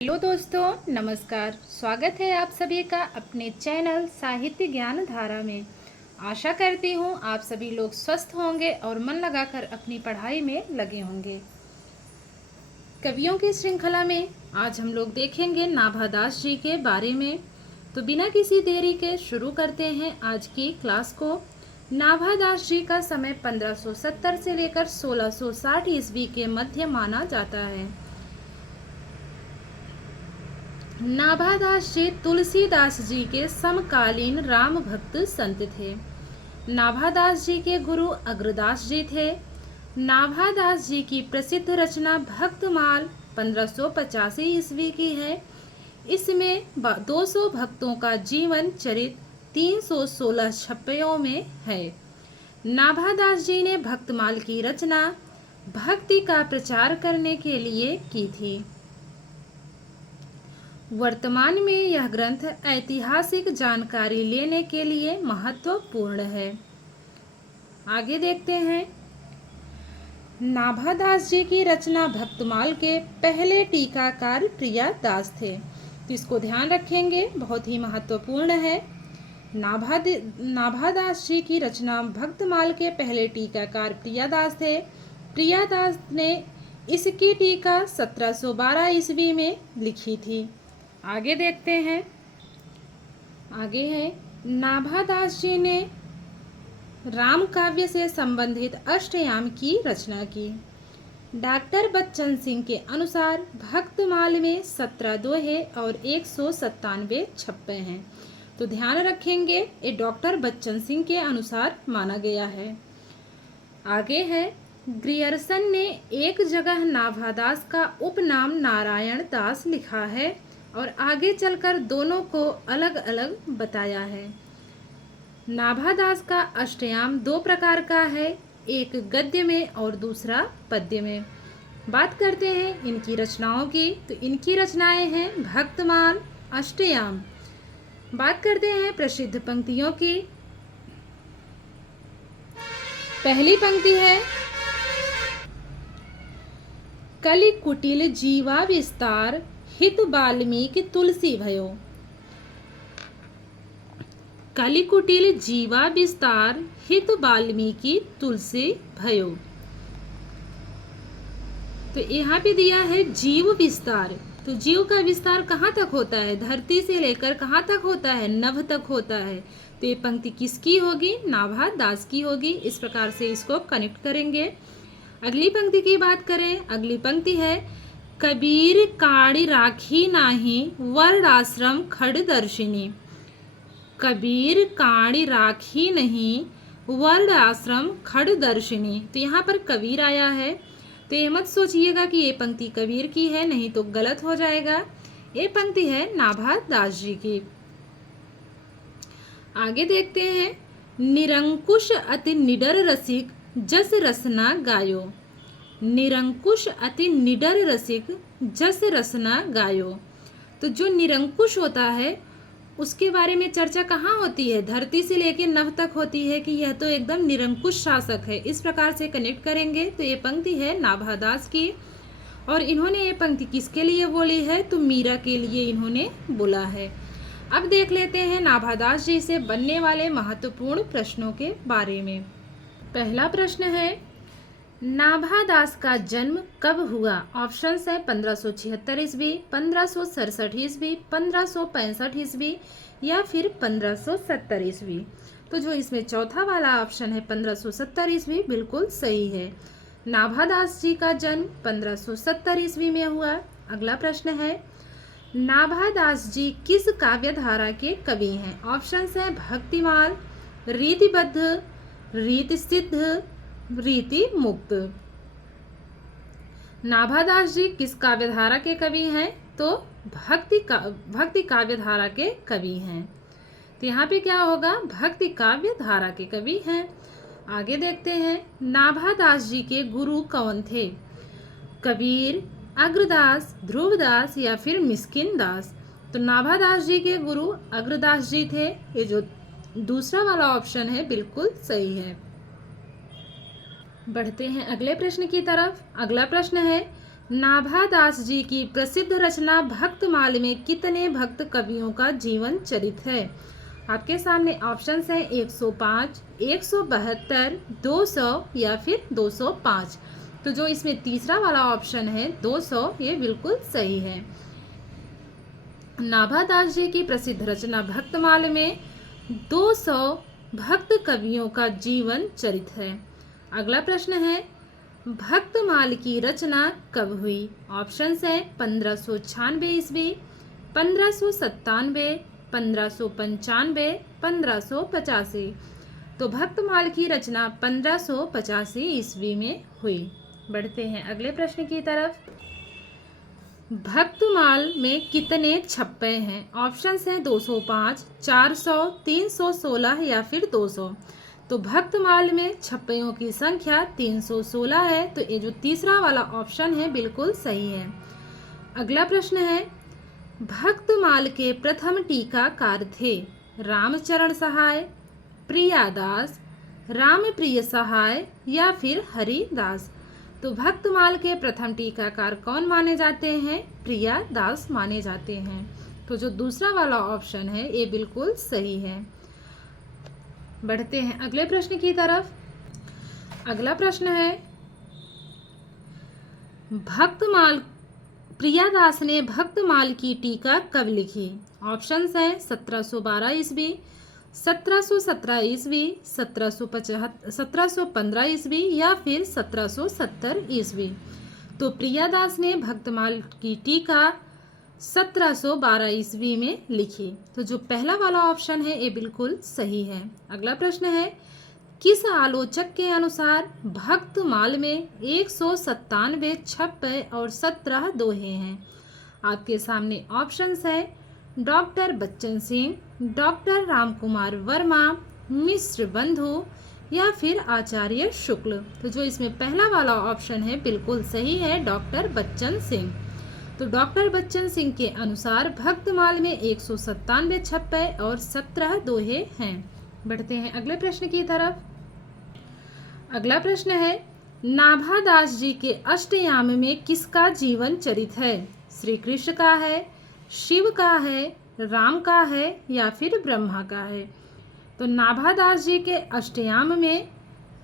Hello दोस्तों, नमस्कार। स्वागत है आप सभी का अपने चैनल साहित्य ज्ञान धारा में। आशा करती हूँ आप सभी लोग स्वस्थ होंगे और मन लगाकर अपनी पढ़ाई में लगे होंगे। कवियों की श्रृंखला में आज हम लोग देखेंगे नाभादास जी के बारे में। तो बिना किसी देरी के शुरू करते हैं आज की क्लास को। नाभादास जी का समय 1570 से लेकर 1660 ईस्वी के मध्य माना जाता है। नाभादास जी तुलसीदास जी के समकालीन राम भक्त संत थे। नाभादास जी के गुरु अग्रदास जी थे। नाभादास जी की प्रसिद्ध रचना भक्तमाल 1585 ईस्वी की है। इसमें 200 भक्तों का जीवन चरित 316 छप्पयों में है। नाभादास जी ने भक्तमाल की रचना भक्ति का प्रचार करने के लिए की थी। वर्तमान में यह ग्रंथ ऐतिहासिक जानकारी लेने के लिए महत्वपूर्ण है। आगे देखते हैं। नाभादास जी की रचना भक्तमाल के पहले टीकाकार प्रियादास थे। तो इसको ध्यान रखेंगे, बहुत ही महत्वपूर्ण है। नाभादास जी की रचना भक्तमाल के पहले टीकाकार प्रियादास थे। प्रियादास ने इसकी टीका 1712 ईस्वी में लिखी थी। आगे देखते हैं। आगे है, नाभादास जी ने राम काव्य से संबंधित अष्टयाम की रचना की। डॉक्टर बच्चन सिंह के अनुसार भक्तमाल में 17 दोहे और 197 छप्पे हैं। तो ध्यान रखेंगे, ये डॉक्टर बच्चन सिंह के अनुसार माना गया है। आगे है, ग्रियर्सन ने एक जगह नाभादास का उपनाम नारायण दास लिखा है और आगे चलकर दोनों को अलग अलग बताया है। नाभादास का अष्टयाम 2 प्रकार का है, एक गद्य में और दूसरा पद्य में। बात करते हैं इनकी रचनाओं की। तो इनकी रचनाएं हैं भक्तमाल, अष्टयाम। बात करते हैं प्रसिद्ध पंक्तियों की। पहली पंक्ति है, कलि कुटिल जीवा विस्तार हित वाल्मीकि तुलसी भयो। कलि कुटिल जीवा विस्तार हित वाल्मीकि तुलसी भयो। तो यहाँ पे दिया है जीव विस्तार। तो जीव का विस्तार कहाँ तक होता है? धरती से लेकर कहाँ तक होता है? नभ तक होता है। तो ये पंक्ति किसकी होगी? नाभादास की होगी। इस प्रकार से इसको कनेक्ट करेंगे। अगली पंक्ति की बात करें। अगली पंक्ति है, कबीर काड़ी राखी नाही वर्ण आश्रम खड़ दर्शिनी। कबीर काड़ी राखी नहीं वर्ण आश्रम खड़ दर्शिनी। तो यहाँ पर कबीर आया है। तो ये मत सोचिएगा कि ये पंक्ति कबीर की है, नहीं तो गलत हो जाएगा। ये पंक्ति है नाभादास जी की। आगे देखते हैं, निरंकुश अति निडर रसिक जस रसना गायो। निरंकुश अति निडर रसिक जस रसना गायो। तो जो निरंकुश होता है उसके बारे में चर्चा कहाँ होती है? धरती से लेकर नभ तक होती है कि यह तो एकदम निरंकुश शासक है। इस प्रकार से कनेक्ट करेंगे। तो ये पंक्ति है नाभादास की। और इन्होंने ये पंक्ति किसके लिए बोली है? तो मीरा के लिए इन्होंने बोला है। अब देख लेते हैं नाभादास जी से बनने वाले महत्वपूर्ण प्रश्नों के बारे में। पहला प्रश्न है, नाभादास का जन्म कब हुआ? ऑप्शंस है 1576 ईस्वी, 1567 ईस्वी, 1565 ईस्वी या फिर 1570 ईस्वी। तो जो इसमें चौथा वाला ऑप्शन है 1570 ईस्वी बिल्कुल सही है। नाभादास जी का जन्म 1570 ईस्वी में हुआ। अगला प्रश्न है, नाभादास जी किस काव्य धारा के कवि हैं? ऑप्शंस है भक्तिमाल, रीतिबद्ध, रीति सिद्ध, रीति मुक्त। नाभादास जी किस काव्य धारा के कवि हैं? तो भक्ति काव्य धारा के कवि हैं। तो यहाँ पे क्या होगा? भक्ति काव्य धारा के कवि हैं। आगे देखते हैं, नाभादास जी के गुरु कौन थे? कबीर, अग्रदास, ध्रुवदास या फिर मिस्किन दास। तो नाभादास जी के गुरु अग्रदास जी थे। ये जो दूसरा वाला ऑप्शन है बिल्कुल सही है। बढ़ते हैं अगले प्रश्न की तरफ। अगला प्रश्न है, नाभादास जी की प्रसिद्ध रचना भक्तमाल में कितने भक्त कवियों का जीवन चरित है? आपके सामने ऑप्शंस हैं 105, 172, 200 या फिर 205। तो जो इसमें तीसरा वाला ऑप्शन है 200, ये बिल्कुल सही है। नाभादास जी की प्रसिद्ध रचना भक्तमाल में 200 भक्त कवियों का जीवन चरित है। अगला प्रश्न है, भक्तमाल की रचना कब हुई? ऑप्शंस है 1596 ईस्वी, 1597, 1595, 1585। तो भक्तमाल की रचना 1585 ईस्वी में हुई। बढ़ते हैं अगले प्रश्न की तरफ। भक्तमाल में कितने छप्पे हैं? ऑप्शंस हैं 205, 400, 316 या फिर 200। तो भक्तमाल में छप्पयों की संख्या 316 है। तो ये जो तीसरा वाला ऑप्शन है बिल्कुल सही है। अगला प्रश्न है, भक्तमाल के प्रथम टीकाकार थे रामचरण सहाय, प्रियादास, रामप्रिय सहाय या फिर हरिदास। तो भक्तमाल के प्रथम टीकाकार कौन माने जाते हैं? प्रियादास माने जाते हैं। तो जो दूसरा वाला ऑप्शन है ये बिल्कुल सही है। बढ़ते हैं अगले प्रश्न की तरफ। अगला प्रश्न है, प्रियादास ने भक्तमाल की टीका कब लिखी? ऑप्शंस हैं 1712 ईस्वी, 1717 ईस्वी, 1715 ईस्वी या फिर 1770 ईस्वी। तो प्रियादास ने भक्तमाल की टीका 1712 ईस्वी में लिखी। तो जो पहला वाला ऑप्शन है ये बिल्कुल सही है। अगला प्रश्न है, किस आलोचक के अनुसार भक्तमाल में 197 छप्पे और 17 दोहे हैं? आपके सामने ऑप्शंस है डॉक्टर बच्चन सिंह, डॉक्टर रामकुमार वर्मा, मिश्र बंधु या फिर आचार्य शुक्ल। तो जो इसमें पहला वाला ऑप्शन है बिल्कुल सही है, डॉक्टर बच्चन सिंह। तो डॉक्टर बच्चन सिंह के अनुसार भक्तमाल में 197 छप्पे और 17 दोहे हैं। बढ़ते हैं अगले प्रश्न की तरफ। अगला प्रश्न है, नाभादास जी के अष्टयाम में किसका जीवन चरित है? श्री कृष्ण का है, शिव का है, राम का है या फिर ब्रह्मा का है? तो नाभादास जी के अष्टयाम में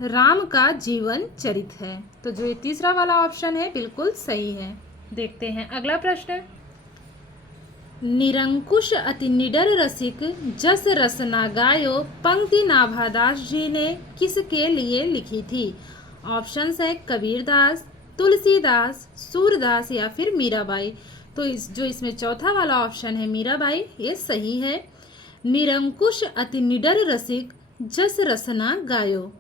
राम का जीवन चरित है। तो जो ये तीसरा वाला ऑप्शन है बिल्कुल सही है। देखते हैं अगला प्रश्न, निरंकुश अति निडर रसिक जस रसना गायो पंक्ति नाभादास जी ने किसके लिए लिखी थी? ऑप्शंस है कबीरदास, तुलसीदास, सूरदास या फिर मीराबाई। तो इसमें चौथा वाला ऑप्शन है मीराबाई, ये सही है। निरंकुश अति निडर रसिक जस रसना गायो।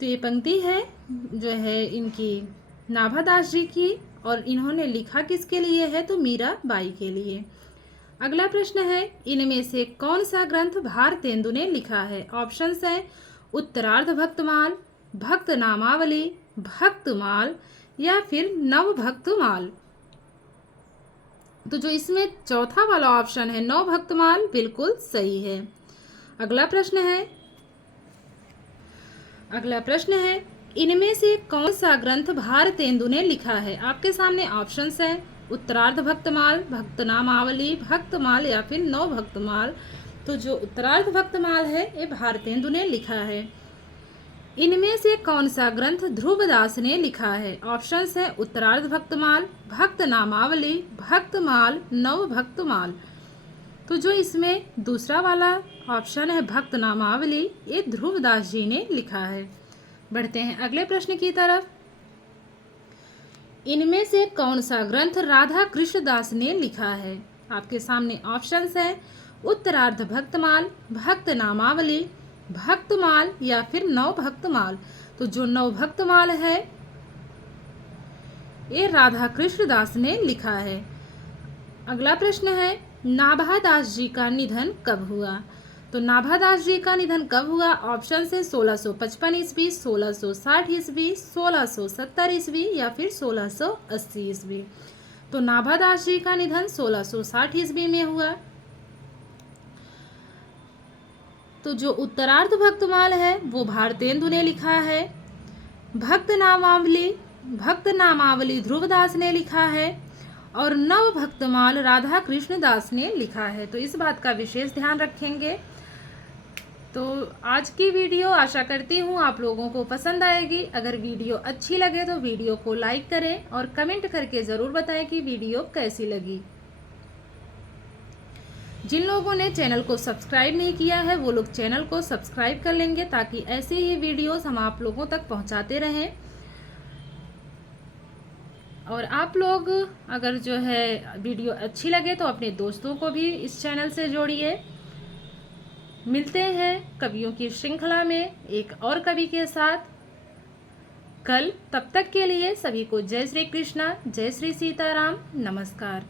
तो ये पंक्ति है जो है इनकी नाभादास जी की, और इन्होंने लिखा किसके लिए है? तो मीराबाई के लिए। अगला प्रश्न है, इनमें से कौन सा ग्रंथ भारतेंदु ने लिखा है? ऑप्शंस है उत्तरार्ध भक्तमाल, भक्त नामावली, भक्तमाल या फिर नव भक्तमाल। तो जो इसमें चौथा वाला ऑप्शन है नव भक्तमाल बिल्कुल सही है। अगला प्रश्न है, इनमें से कौन सा ग्रंथ भारतेंदु ने लिखा है? आपके सामने ऑप्शंस हैं उत्तरार्ध भक्तमाल, भक्त नामावली, भक्तमाल या फिर नव भक्तमाल। तो जो उत्तरार्ध भक्तमाल है ये भारतेंदु ने लिखा है। इनमें से कौन सा ग्रंथ ध्रुवदास ने लिखा है? ऑप्शंस है उत्तरार्ध भक्तमाल, भक्त नामावली, भक्तमाल, नव भक्तमाल। तो जो इसमें दूसरा वाला ऑप्शन है भक्त नामावली, ये ध्रुवदास जी ने लिखा है। बढ़ते हैं अगले प्रश्न की तरफ। इनमें से कौन सा ग्रंथ राधा कृष्णदास ने लिखा है? आपके सामने ऑप्शंस है उत्तरार्ध भक्तमाल, भक्त नामावली, भक्तमाल या फिर नव भक्तमाल। तो जो नव भक्तमाल है ये राधा कृष्णदास ने लिखा है। अगला प्रश्न है, नाभादास जी का निधन कब हुआ? तो नाभादास जी का निधन कब हुआ? ऑप्शन है 1655 ईस्वी, 1660 ईस्वी, 1670 ईस्वी या फिर 1680 ईस्वी। तो नाभादास जी का निधन 1660 ईस्वी में हुआ। तो जो उत्तरार्ध भक्तमाल है वो भारतेंदु ने लिखा है। भक्त नामावली भक्त नामावली ध्रुवदास ने लिखा है और नव भक्तमाल राधा कृष्ण दास ने लिखा है। तो इस बात का विशेष ध्यान रखेंगे। तो आज की वीडियो आशा करती हूँ आप लोगों को पसंद आएगी। अगर वीडियो अच्छी लगे तो वीडियो को लाइक करें और कमेंट करके ज़रूर बताएं कि वीडियो कैसी लगी। जिन लोगों ने चैनल को सब्सक्राइब नहीं किया है वो लोग चैनल को सब्सक्राइब कर लेंगे ताकि ऐसे ही वीडियोस हम आप लोगों तक पहुंचाते रहें। और आप लोग अगर जो है वीडियो अच्छी लगे तो अपने दोस्तों को भी इस चैनल से जोड़िए। मिलते हैं कवियों की श्रृंखला में एक और कवि के साथ कल। तब तक के लिए सभी को जय श्री कृष्णा, जय श्री सीताराम, नमस्कार।